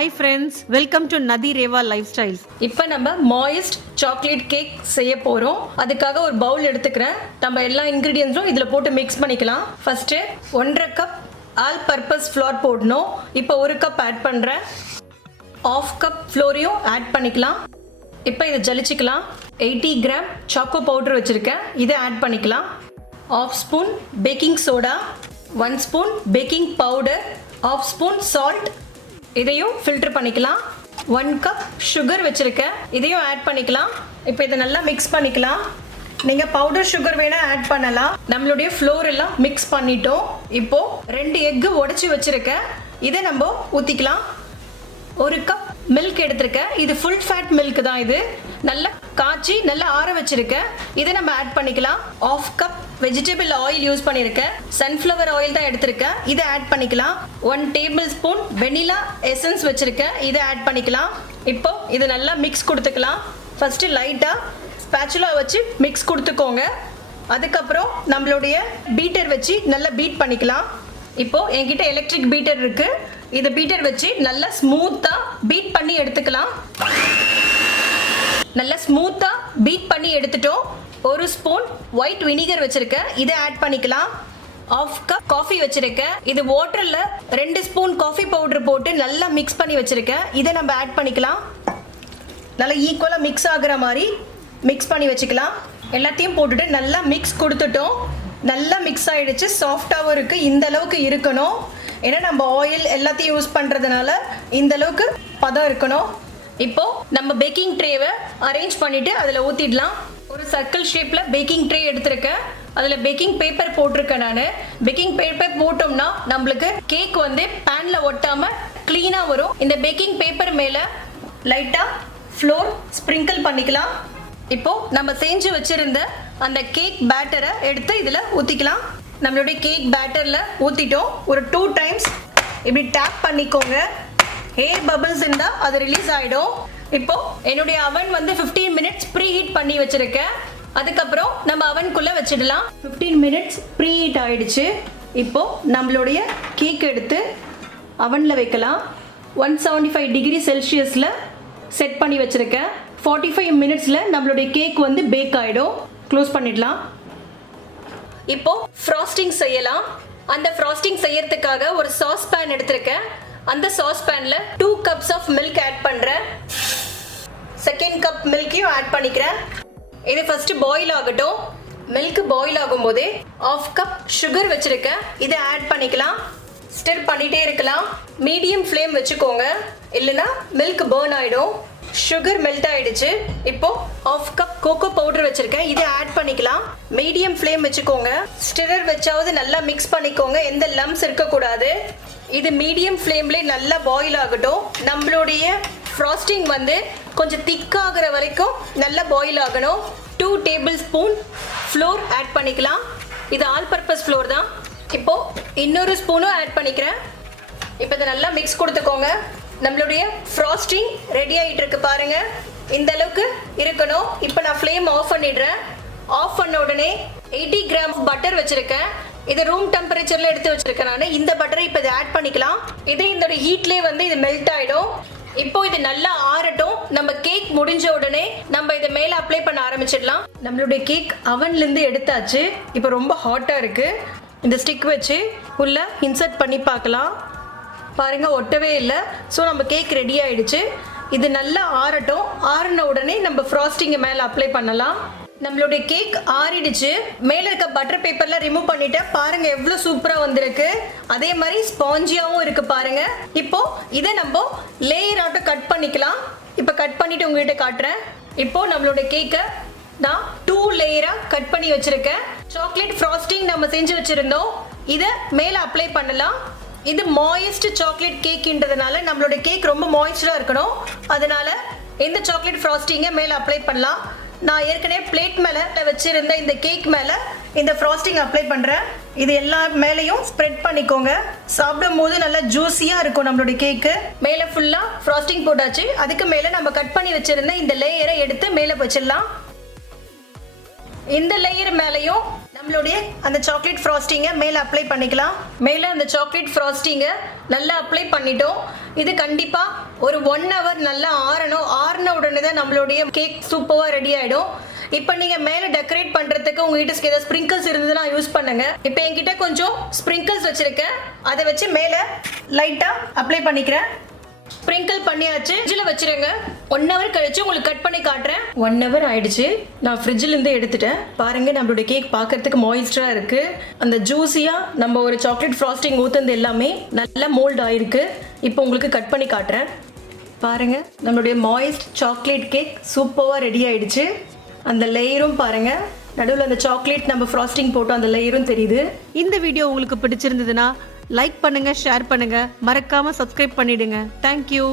Hi friends welcome to நதி Rewa life styles இப்போ நம்ம மாயிஸ்ட் சாக்லேட் கேக் செய்ய போகிறோம் அதுக்காக ஒரு பவுல் எடுத்துக்கிறேன். நம்ம எல்லா இன்க்ரீடியன்ஸும் இதில் போட்டு மிக்ஸ் பண்ணிக்கலாம். ஃபஸ்ட்டு ஒன்றரை கப் ஆல் பர்பஸ் ஃப்ளோர் போடணும். இப்போ ஒரு கப் ஆட் பண்ணுறேன் ஆஃப் கப் ஃப்ளோரையும் ஆட் பண்ணிக்கலாம். இப்போ இதை ஜலிச்சிக்கலாம். எயிட்டி கிராம் சாக்கோ பவுடர் வச்சுருக்கேன். இதை ஆட் பண்ணிக்கலாம். Half spoon baking soda one spoon baking powder half spoon salt இதையும் ஃபில்டர் பண்ணிக்கலாம். ஒன் கப் சுகர் வச்சுருக்கேன். இதையும் ஆட் பண்ணிக்கலாம். இப்போ இதை நல்லா மிக்ஸ் பண்ணிக்கலாம். நீங்கள் பவுடர் சுகர் வேணால் ஆட் பண்ணலாம். நம்மளுடைய ஃப்ளோர் எல்லாம் மிக்ஸ் பண்ணிட்டோம். இப்போ ரெண்டு எக்கு உடச்சி வச்சுருக்கேன். இதை நம்ம ஊற்றிக்கலாம் ஒரு கப் மில்க் எடுத்திருக்கேன். இது ஃபுல் ஃபேட் மில்க் தான் இது. நல்லா காய்ச்சி நல்லா ஆற வச்சிருக்கேன். இதை நம்ம ஆட் பண்ணிக்கலாம். Half cup vegetable oil use பண்ணியிருக்கேன் சன்ஃப்ளவர் ஆயில் தான் எடுத்திருக்கேன். இதை ஆட் பண்ணிக்கலாம். One table spoon vanilla essence வச்சிருக்கேன். இதை ஆட் பண்ணிக்கலாம். இப்போ இது நல்லா மிக்ஸ் கொடுத்துக்கலாம். ஃபர்ஸ்ட் லைட்டாக ஸ்பேச்சுலா வச்சு மிக்ஸ் கொடுத்துக்கோங்க. அதுக்கப்புறம் நம்மளுடைய பீட்டர் வச்சு நல்லா பீட் பண்ணிக்கலாம். இப்போ என்கிட்ட எலக்ட்ரிக் பீட்டர் இருக்கு. இந்த பீட்டர் வச்சு நல்லா ஸ்மூத்தா பீட் பண்ணி எடுத்துக்கலாம். நல்லா ஸ்மூத்தாக பீட் பண்ணி எடுத்துட்டோம். ஒரு ஸ்பூன் ஒயிட் வினிகர் வச்சிருக்கேன். இதை ஆட் பண்ணிக்கலாம். ஆஃப் கப் காஃபி வச்சிருக்கேன். இது வாட்டர்ல ரெண்டு ஸ்பூன் காஃபி பவுடர் போட்டு நல்லா மிக்ஸ் பண்ணி வச்சிருக்கேன். இதை நம்ம ஆட் பண்ணிக்கலாம். நல்லா ஈக்குவலாக மிக்ஸ் ஆகுற மாதிரி மிக்ஸ் பண்ணி வச்சுக்கலாம். எல்லாத்தையும் போட்டுட்டு நல்லா மிக்ஸ் கொடுத்துட்டோம். நல்லா மிக்ஸ் ஆகிடுச்சு சாஃப்டாகவும் இருக்குது இந்த அளவுக்கு இருக்கணும். ஏன்னா நம்ம ஆயில் எல்லாத்தையும் யூஸ் பண்ணுறதுனால இந்த அளவுக்கு பதம் இருக்கணும். இப்போ நம்ம பேக்கிங் ட்ரேவை அரேஞ்ச் பண்ணிட்டு அதில் ஊற்றிடலாம் ஒரு சர்க்கிள் ஷேப்பில் பேக்கிங் ட்ரே எடுத்திருக்கேன். அதில் பேக்கிங் பேப்பர் போட்டிருக்கேன் நான். பேக்கிங் பேப்பர் போட்டோம்னா நம்மளுக்கு கேக் வந்து பேனில் ஒட்டாமல் க்ளீனாக வரும். இந்த பேக்கிங் பேப்பர் மேலே லைட்டாக ஃப்ளோர் ஸ்ப்ரிங்கிள் பண்ணிக்கலாம். இப்போ நம்ம செஞ்சு வச்சிருந்த அந்த கேக் பேட்டரை எடுத்து இதில் ஊற்றிக்கலாம் நம்மளுடைய கேக் பேட்டரில் ஊற்றிட்டோம் ஒரு டூ டைம்ஸ் இப்படி டேப் பண்ணிக்கோங்க. ஏர் பபிள்ஸ் இருந்தால் அது ரிலீஸ் ஆகிடும் இப்போ என்னுடைய அவன் வந்து 15 மினிட்ஸ் ப்ரீ ஹீட் பண்ணி வச்சிருக்கேன். அதுக்கப்புறம் நம்ம அவனுக்குள்ளே வச்சிடலாம். 15 மினிட்ஸ் ப்ரீ ஹீட் ஆயிடுச்சு. இப்போ நம்மளுடைய கேக் எடுத்து அவனில் வைக்கலாம். ஒன் செவன்டி ஃபைவ் டிகிரி செல்சியஸில் செட் பண்ணி வச்சுருக்கேன். ஃபார்ட்டி ஃபைவ் மினிட்ஸில் நம்மளுடைய கேக் வந்து பேக் ஆகிடும் க்ளோஸ் பண்ணிடலாம். இப்போது ஃப்ராஸ்டிங் செய்யலாம். அந்த ஃப்ராஸ்டிங் செய்யறதுக்காக ஒரு சாஸ் பேன் எடுத்திருக்கேன். அந்த சாஸ் பேனில் two cups of milk add பண்ணுறேன் செகண்ட் கப் மில்க்கையும் ஆட் பண்ணிக்கிறேன். இது ஃபர்ஸ்ட் பாயில் ஆகட்டும். மில்க் பாயில் ஆகும்போதே ஆஃப் கப் சுகர் வச்சிருக்கேன். இதை ஆட் பண்ணிக்கலாம். ஸ்டிர் பண்ணிட்டே இருக்கலாம். மீடியம் ஃப்ளேம் வச்சுக்கோங்க. இல்லைன்னா மில்க் பேர்ன் ஆயிடும். சுகர் மெல்ட் ஆயிடுச்சு. இப்போ ஆஃப் கப் கோகோ பவுடர் வச்சிருக்கேன். இதை ஆட் பண்ணிக்கலாம். மீடியம் ஃப்ளேம் வச்சுக்கோங்க. ஸ்டிரர் வச்சாவது நல்லா மிக்ஸ் பண்ணிக்கோங்க. எந்த லம்ஸ் இருக்கக்கூடாது. இது மீடியம் ஃப்ளேம்லேயே நல்லா பாயில் ஆகட்டும். நம்மளுடைய ஃப்ராஸ்டிங் வந்து கொஞ்சம் திக்காகிற வரைக்கும் நல்லா பாயில் ஆகணும். Two table spoon flour add பண்ணிக்கலாம். இது ஆல் பர்பஸ் ஃப்ளோர் தான். இப்போ இன்னொரு ஸ்பூனும் ஆட் பண்ணிக்கிறேன். இப்போ இதை நல்லா மிக்ஸ் கொடுத்துக்கோங்க. நம்மளுடைய ஃப்ராஸ்டிங் ரெடி ஆகிட்டு இருக்கு பாருங்கள் இந்த அளவுக்கு இருக்கணும். இப்போ நான் ஃப்ளேம் ஆஃப் பண்ணிடுறேன். ஆஃப் பண்ண உடனே எயிட்டி கிராம் பட்டர் வச்சுருக்கேன். இதை ரூம் டெம்பரேச்சர்ல எடுத்து வச்சிருக்கேன் நான் இந்த பட்டரை இப்போ இதை ஆட் பண்ணிக்கலாம். இதே இந்த ஹீட்லேயே வந்து இது மெல்ட் ஆயிடும். இப்போ இது நல்லா ஆறட்டும். நம்ம கேக் முடிஞ்ச உடனே நம்ம இதை மேல அப்ளை பண்ண ஆரம்பிச்சிடலாம். நம்மளுடைய கேக் அவன்ல இருந்து எடுத்தாச்சு. இப்போ ரொம்ப ஹாட்டா இருக்கு. இந்த ஸ்டிக் வச்சு உள்ள இன்சர்ட் பண்ணி பார்க்கலாம். பாருங்க ஒட்டவே இல்லை. ஸோ நம்ம கேக் ரெடி ஆயிடுச்சு. இது நல்லா ஆறட்டும். ஆறின உடனே நம்ம ஃப்ராஸ்டிங்கை மேலே அப்ளை பண்ணலாம். நம்மளுடைய கேக் ஆறிடுச்சு. மேலே இருக்க பட்டர் பேப்பர்லாம் ரிமூவ் பண்ணிட்டேன். பாருங்க எவ்வளோ சூப்பராக வந்திருக்கு. அதே மாதிரி ஸ்பாஞ்சியாகவும் இருக்கு பாருங்க. இப்போ இதை நம்ம லேயர் ஆட்டம் கட் பண்ணிக்கலாம். இப்போ கட் பண்ணிட்டு உங்ககிட்ட காட்டுறேன். இப்போ நம்மளுடைய கேக்கை நான் டூ லேயராக கட் பண்ணி வச்சிருக்கேன். சாக்லேட் ஃப்ராஸ்டிங் நம்ம செஞ்சு வச்சிருந்தோம். இதை மேலே அப்ளை பண்ணலாம். இது மாய்ஸ்ட் சாக்லேட் கேக்ன்றதுனால நம்மளோட கேக் ரொம்ப மாய்ஸ்டராக இருக்கணும். அதனால எந்த சாக்லேட் ஃப்ராஸ்டிங்கை மேலே அப்ளை பண்ணலாம். நான் ஏற்கனவே பிளேட் மேலே வச்சிருந்த இந்த கேக் மேலே இந்த ஃப்ராஸ்டிங் அப்ளை பண்ணுறேன் இது எல்லா மேலேயும் ஸ்ப்ரெட் பண்ணிக்கோங்க. சாப்பிடும் போது நல்லா ஜூஸியாக இருக்கும் நம்மளுடைய கேக்கு மேலே ஃபுல்லாக ஃப்ராஸ்டிங் போட்டாச்சு. அதுக்கு மேலே நம்ம கட் பண்ணி வச்சிருந்த இந்த லேயரை எடுத்து மேலே வச்சிடலாம். இந்த லேயர் மேலேயும் நம்மளுடைய அந்த சாக்லேட் ஃப்ராஸ்டிங்கை மேலே அப்ளை பண்ணிக்கலாம். மேலே அந்த சாக்லேட் ஃப்ராஸ்டிங்கை நல்லா அப்ளை பண்ணிட்டோம். இது கண்டிப்பாக ஒரு ஒன் ஹவர் நல்லா ஆறணும். உடனே தான் நம்மளுடைய கேக் சூப்பராக ரெடி ஆகிடும் இப்போ நீங்கள் மேலே டெக்கரேட் பண்ணுறதுக்கு உங்ககிட்ட ஏதாவது ஸ்ப்ரிங்கிள்ஸ் இருந்ததுன்னா யூஸ் பண்ணுங்க. இப்போ என்கிட்ட கொஞ்சம் ஸ்ப்ரிங்கிள்ஸ் வச்சுருக்கேன். அதை வச்சு மேலே லைட்டாக அப்ளை பண்ணிக்கிறேன். ஸ்ப்ரிங்கிள் பண்ணியாச்சு. ஃப்ரிட்ஜில் வச்சிருங்க. ஒன் ஹவர் கழிச்சு உங்களுக்கு கட் பண்ணி காட்டுறேன். ஒன் ஹவர் ஆயிடுச்சு. நான் ஃப்ரிட்ஜிலேருந்து எடுத்துட்டேன். பாருங்க நம்மளுடைய கேக் பார்க்கறதுக்கு மாய்ஸ்டராக இருக்கு. அந்த ஜூஸியாக நம்ம ஒரு சாக்லேட் ஃப்ராஸ்டிங் ஊத்துனது எல்லாமே நல்லா மோல்ட் ஆயிருக்கு. இப்போ உங்களுக்கு கட் பண்ணி காட்டுறேன். பாருங்க நம்மளுடைய மாய்ஸ்ட் சாக்லேட் கேக் சூப்பராக ரெடி ஆயிடுச்சு. அந்த லேயரும் பாருங்க நடுவில் அந்த சாக்லேட் நம்ம ஃப்ராஸ்டிங் போட்டோம் அந்த லேயரும் தெரியுது. இந்த வீடியோ உங்களுக்கு பிடிச்சிருந்ததுன்னா லைக் பண்ணுங்க ஷேர் பண்ணுங்க. மறக்காம சப்ஸ்கிரைப் பண்ணிடுங்க. தேங்க்யூ